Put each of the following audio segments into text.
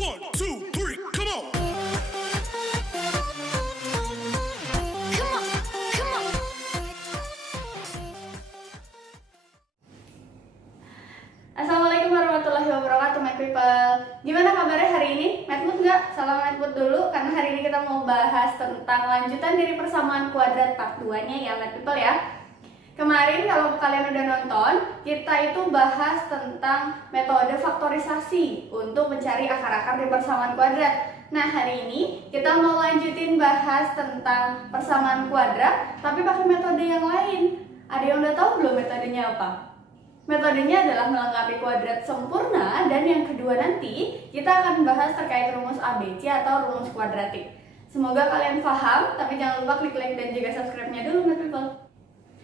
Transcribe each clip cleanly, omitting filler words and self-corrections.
One, two, three, come on. Come on, come on. Assalamualaikum warahmatullahi wabarakatuh, my people. Gimana kabarnya hari ini? Matmood nggak? Salam Matmood dulu, karena hari ini kita mau bahas tentang lanjutan dari persamaan kuadrat part 2-nya ya, my people ya. Kemarin kalau kalian udah nonton, kita itu bahas tentang metode faktorisasi untuk mencari akar-akar di persamaan kuadrat. Nah, hari ini kita mau lanjutin bahas tentang persamaan kuadrat, tapi pakai metode yang lain. Ada yang udah tahu belum metodenya apa? Metodenya adalah melengkapi kuadrat sempurna, dan yang kedua nanti kita akan bahas terkait rumus ABC atau rumus kuadratik. Semoga kalian paham, tapi jangan lupa klik like dan juga subscribe-nya dulu, my people.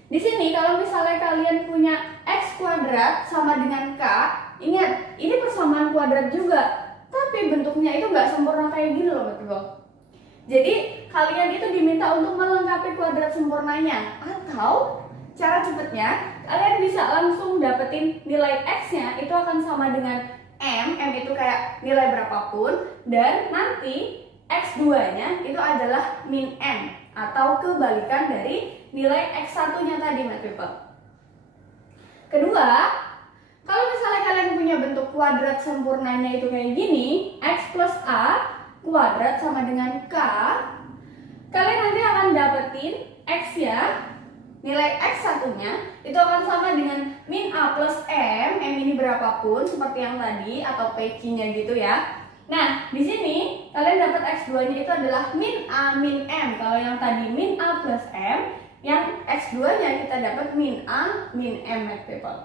Di sini kalau misalnya kalian punya x kuadrat sama dengan k, ingat ini persamaan kuadrat juga, tapi bentuknya itu nggak sempurna kayak gini loh, my people. Jadi kalian itu diminta untuk melengkapi kuadrat sempurnanya, atau cara cepatnya kalian bisa langsung dapetin nilai x-nya itu akan sama dengan m itu kayak nilai berapapun, dan nanti x2-nya itu adalah min m atau kebalikan dari nilai x1-nya tadi, my people. Kedua, kalau misalnya kalian punya bentuk kuadrat sempurnanya itu kayak gini, x plus a kuadrat sama dengan k, kalian nanti akan dapetin x ya, nilai x1-nya itu akan sama dengan min a plus m ini berapapun seperti yang tadi, atau pq-nya gitu ya. Nah, di sini kalian dapat x2-nya itu adalah min a min m. Kalau yang tadi min a plus m, yang x2-nya kita dapat min a min m, my people.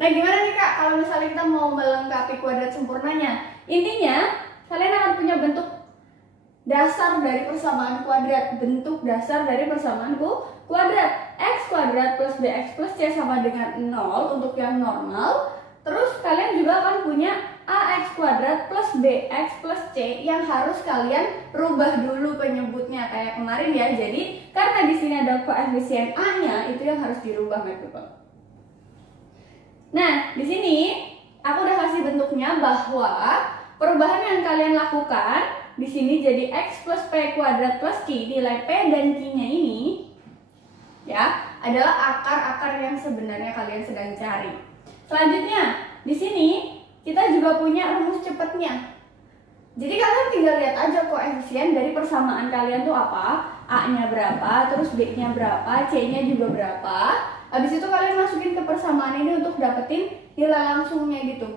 Nah, gimana nih Kak kalau misalnya kita mau melengkapi kuadrat sempurnanya? Intinya, kalian akan punya bentuk dasar dari persamaan kuadrat. Bentuk dasar dari persamaan kuadrat. X kuadrat plus bx plus c sama dengan 0 untuk yang normal. Terus kalian juga akan punya ax kuadrat plus bx plus c yang harus kalian rubah dulu penyebutnya kayak kemarin ya. Jadi karena di sini ada koefisien a-nya, itu yang harus dirubah, my people. Nah, di sini aku udah kasih bentuknya bahwa perubahan yang kalian lakukan di sini jadi x plus p kuadrat plus q, nilai p dan q-nya ini ya adalah akar-akar yang sebenarnya kalian sedang cari. Selanjutnya, di sini kita juga punya rumus cepatnya. Jadi kalian tinggal lihat aja koefisien dari persamaan kalian tuh apa, a-nya berapa, terus b-nya berapa, c-nya juga berapa. Habis itu kalian masukin ke persamaan ini untuk dapetin nilai langsungnya gitu.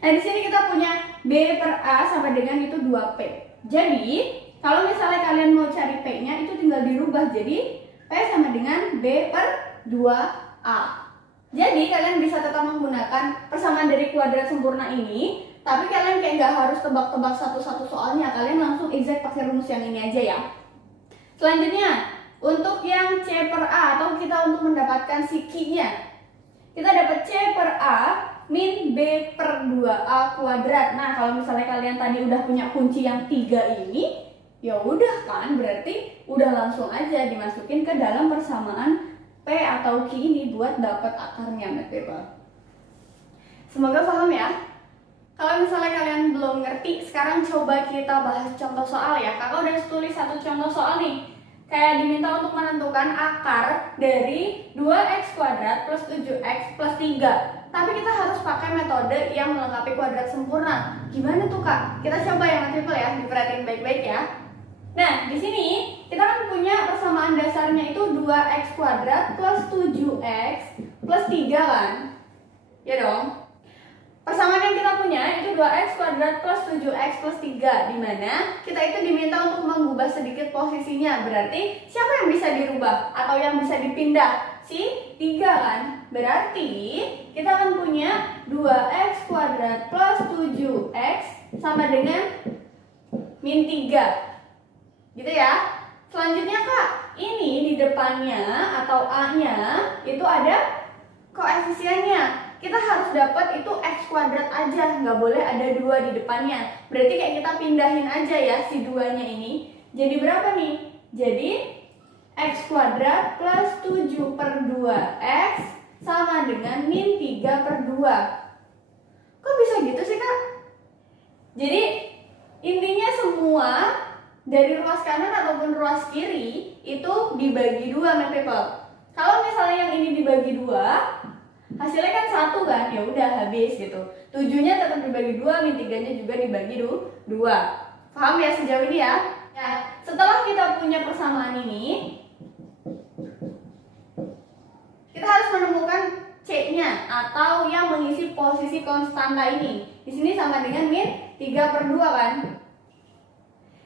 Nah, di sini kita punya b per a sama dengan itu 2p. Jadi, kalau misalnya kalian mau cari p-nya itu tinggal dirubah jadi p sama dengan b per 2a. Jadi kalian bisa tetap menggunakan persamaan dari kuadrat sempurna ini, tapi kalian kayak nggak harus tebak-tebak satu-satu soalnya, kalian langsung exact pakai rumus yang ini aja ya. Selanjutnya, untuk yang c per a atau kita untuk mendapatkan si q-nya, kita dapat c per a min b per 2a kuadrat. Nah, kalau misalnya kalian tadi udah punya kunci yang 3 ini, ya udah kan, berarti udah langsung aja dimasukin ke dalam persamaan P atau Q ini buat dapat akarnya, my people. Semoga paham ya. Kalau misalnya kalian belum ngerti, sekarang coba kita bahas contoh soal ya. Kakak udah tulis satu contoh soal nih. Kayak diminta untuk menentukan akar dari 2x kuadrat plus 7x plus 3. Tapi kita harus pakai metode yang melengkapi kuadrat sempurna. Gimana tuh Kak? Kita coba ya, my people ya, diperhatiin baik-baik ya. Nah, di sini kita kan punya persamaan dasarnya itu 2x kuadrat plus 7x plus 3 kan? Ya dong. Persamaan yang kita punya itu 2x kuadrat plus 7x plus 3, dimana kita itu diminta untuk mengubah sedikit posisinya. Berarti siapa yang bisa dirubah atau yang bisa dipindah? Si 3 kan? Berarti kita akan punya 2x kuadrat plus 7x sama dengan min 3. Gitu ya. Selanjutnya Kak, ini di depannya atau a-nya itu ada koefisiennya. Kita harus dapat itu x kuadrat aja, nggak boleh ada 2 di depannya. Berarti kayak kita pindahin aja ya si 2-nya ini. Jadi berapa nih? Jadi x kuadrat plus 7 per 2x sama dengan min 3 per 2. Kok bisa gitu sih Kak? Jadi dari ruas kanan ataupun ruas kiri itu dibagi dua, my people. Kalau misalnya yang ini dibagi dua, hasilnya kan 1 kan, ya udah habis gitu. 7-nya tetap dibagi 2, min 3-nya juga dibagi 2. Paham ya sejauh ini ya? Nah, setelah kita punya persamaan ini, kita harus menemukan C-nya atau yang mengisi posisi konstanta ini. Di sini sama dengan min 3/2 kan?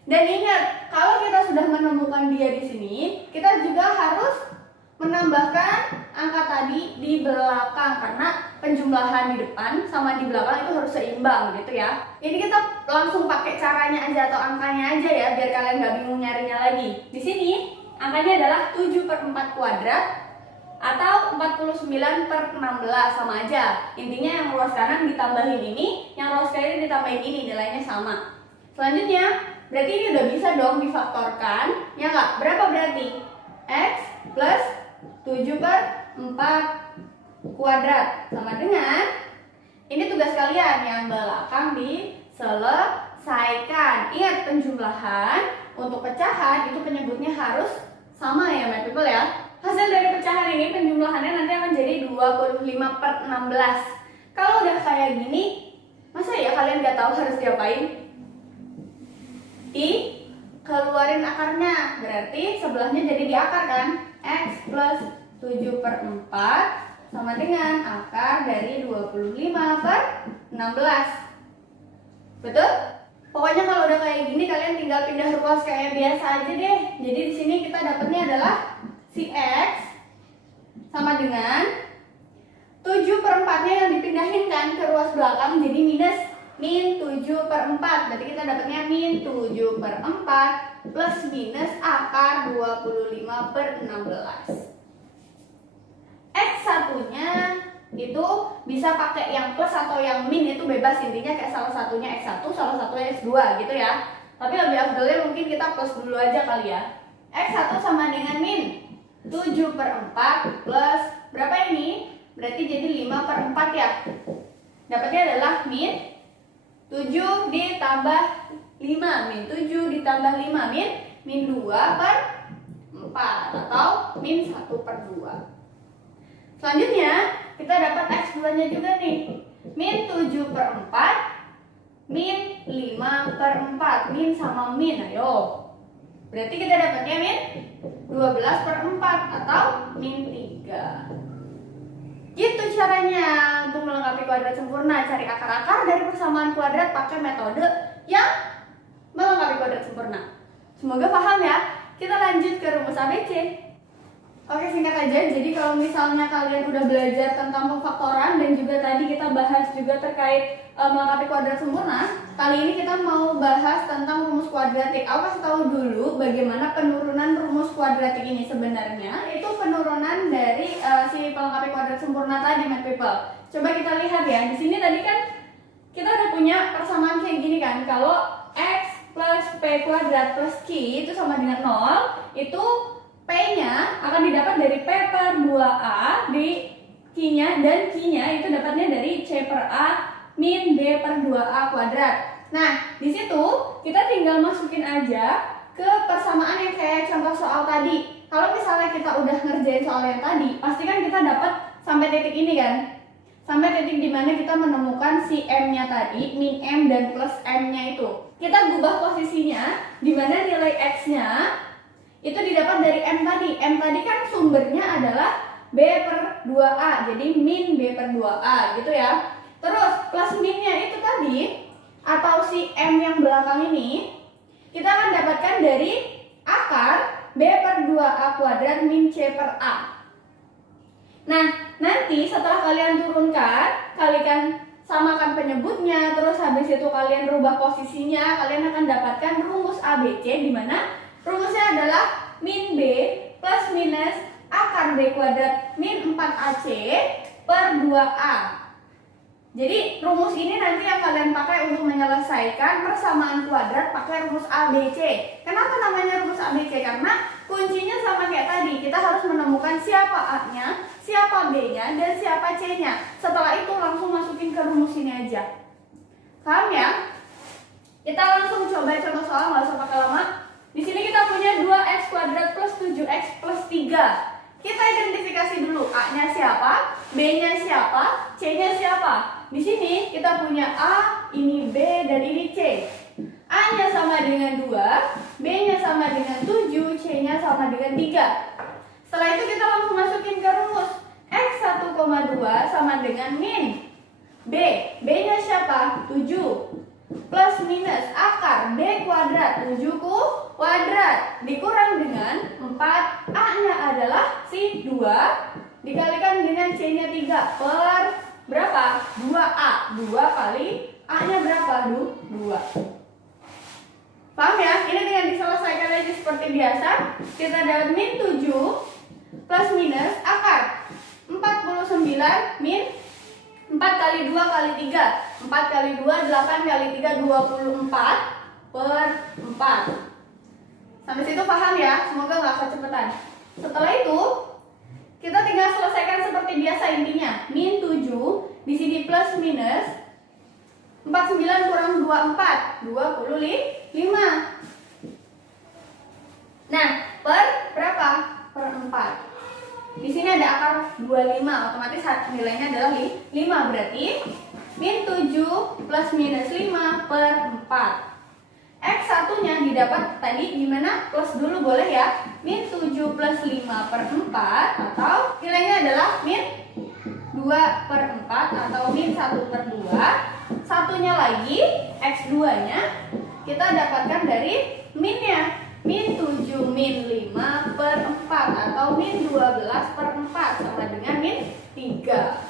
Dan ingat, kalau kita sudah menemukan dia di sini, kita juga harus menambahkan angka tadi di belakang karena penjumlahan di depan sama di belakang itu harus seimbang gitu ya. Jadi kita langsung pakai caranya aja atau angkanya aja ya biar kalian nggak bingung nyarinya lagi. Di sini angkanya adalah 7/4 kuadrat atau 49/16 sama aja. Intinya yang ruas kanan ditambahin ini, yang ruas kiri ditambahin ini, nilainya sama. Selanjutnya berarti ini udah bisa dong difaktorkan, ya nggak? Berapa berarti? X plus 7/4 kuadrat sama dengan ini tugas kalian yang belakang diselesaikan. Ingat penjumlahan untuk pecahan itu penyebutnya harus sama ya my people ya. Hasil dari pecahan ini penjumlahannya nanti akan jadi 25/16. Kalau udah kayak gini, masa ya kalian nggak tahu harus diapain? Keluarin akarnya, berarti sebelahnya jadi di akar kan? X plus 7/4 sama dengan akar dari 25/16. Betul? Pokoknya kalau udah kayak gini kalian tinggal pindah ruas kayak biasa aja deh. Jadi di sini kita dapatnya adalah si X sama dengan 7/4-nya yang dipindahin kan ke ruas belakang jadi minus min 7/4. Berarti kita dapatnya min 7/4 plus minus akar 25/16. X1-nya itu bisa pakai yang plus atau yang min, itu bebas, intinya kayak salah satunya X1, salah satunya X2 gitu ya. Tapi lebih afdalnya mungkin kita plus dulu aja kali ya. X1 sama dengan min 7/4 plus berapa ini? Berarti jadi 5/4 ya. Dapatnya adalah min 7 ditambah 5, min 7 ditambah 5, min 2/4 atau min 1/2. Selanjutnya kita dapat X2-nya juga nih, min 7/4, min 5/4, min sama min, ayo. Berarti kita dapatnya min 12/4 atau min 3. Gitu caranya untuk melengkapi kuadrat sempurna. Cari akar-akar dari persamaan kuadrat pakai metode yang melengkapi kuadrat sempurna. Semoga paham ya. Kita lanjut ke rumus ABC. Oke, singkat aja. Jadi kalau misalnya kalian udah belajar tentang pemfaktoran dan juga tadi kita bahas juga terkait melengkapi kuadrat sempurna, kali ini kita mau bahas tentang rumus kuadratik. Aku kasih tahu dulu bagaimana penurunan rumus kuadratik ini. Sebenarnya itu penurunan dari si pelengkapi kuadrat sempurna tadi, my people. Coba kita lihat ya. Di sini tadi kan kita udah punya persamaan kayak gini kan. Kalau X plus P kuadrat plus Q itu sama dengan 0, itu P-nya akan didapat dari P/2A di Q-nya, dan Q-nya itu dapatnya dari C/A min B/2A kuadrat. Nah, di situ kita tinggal masukin aja ke persamaan yang kayak contoh soal tadi. Kalau misalnya kita udah ngerjain soal yang tadi, pasti kan kita dapat sampai titik ini kan? Sampai titik dimana kita menemukan si M-nya tadi, min M dan plus M-nya itu. Kita ubah posisinya, dimana nilai X-nya itu didapat dari M tadi. M tadi kan sumbernya adalah B/2A, jadi min B/2A gitu ya. Terus plus minnya itu tadi, atau si M yang belakang ini, kita akan dapatkan dari akar B/2A kuadrat min C/A. Nah, nanti setelah kalian turunkan, kalikan samakan penyebutnya, terus habis itu kalian rubah posisinya, kalian akan dapatkan rumus ABC, di mana rumusnya adalah min B plus minus akar B kuadrat min 4AC per 2A. Jadi rumus ini nanti yang kalian pakai untuk menyelesaikan persamaan kuadrat pakai rumus ABC. Kenapa namanya rumus ABC? Karena kuncinya sama kayak tadi, kita harus menemukan siapa A-nya, siapa B-nya, dan siapa C-nya. Setelah itu langsung masukin ke rumus ini aja. Paham ya? Kita langsung coba contoh soal, nggak usah pakai lama. kuadrat plus 7x plus 3. Kita identifikasi dulu, A-nya siapa, B-nya siapa, C-nya siapa. Di sini kita punya A, ini B, dan ini C. A-nya sama dengan 2, B-nya sama dengan 7, C-nya sama dengan 3. Setelah itu kita langsung masukin ke rumus. X 1,2 sama dengan min B. B-nya siapa? 7. Plus minus akar B kuadrat 7 kuadrat dikurang dengan 4. A-nya adalah si 2 dikalikan dengan C-nya 3 per berapa? 2A. 2 kali A-nya berapa? 2. Paham ya? Ini dengan diselesaikan aja seperti biasa. Kita dapat min 7 plus minus akar 49 min 4 kali 2 kali 3. 4 kali 2, 8 kali 3, 24 per 4. Sampai situ paham ya? Semoga nggak kecepatan. Setelah itu, kita tinggal selesaikan seperti biasa intinya. Min 7, di sini plus minus 49 kurang 24, 25. Nah, per berapa? Per 4. Di sini ada akar 25, otomatis nilainya adalah 5. Berarti min 7 plus minus 5 per 4. X satunya didapat tadi gimana? Plus dulu boleh ya. Min 7 plus 5 per 4 atau nilainya adalah min 2 per 4 atau min 1 per 2. Satunya lagi, X2 nya kita dapatkan dari minnya. Min 7 min 5 per 4 atau min 12 per 4 sama dengan min 3.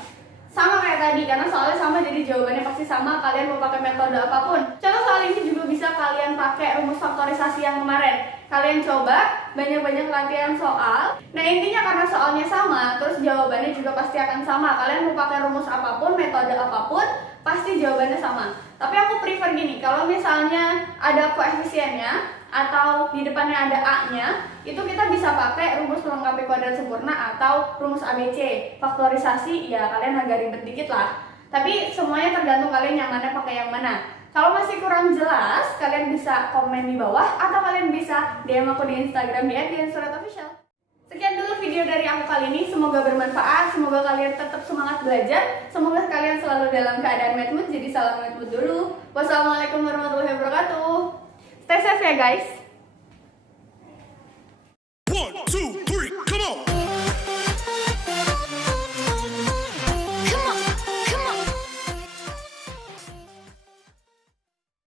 Sama kayak tadi, karena soalnya sama jadi jawabannya pasti sama. Kalian mau pakai metode apapun. Contoh soal ini juga bisa kalian pakai rumus faktorisasi yang kemarin. Kalian coba banyak-banyak latihan soal. Nah intinya karena soalnya sama, terus jawabannya juga pasti akan sama. Kalian mau pakai rumus apapun, metode apapun, pasti jawabannya sama. Tapi aku prefer gini, kalau misalnya ada koefisiennya atau di depannya ada A-nya, itu kita bisa pakai rumus melengkapi kuadrat sempurna atau rumus ABC. Faktorisasi ya kalian agak ribet dikit lah. Tapi semuanya tergantung kalian yang mana pakai yang mana. Kalau masih kurang jelas, kalian bisa komen di bawah atau kalian bisa DM aku di Instagram di @diansuratofficial. Sekian dulu video dari aku kali ini, semoga bermanfaat, semoga kalian tetap semangat belajar, semoga kalian selalu dalam keadaan mad mood, jadi salam mad mood dulu. Wassalamualaikum warahmatullahi wabarakatuh. Stay safe ya guys.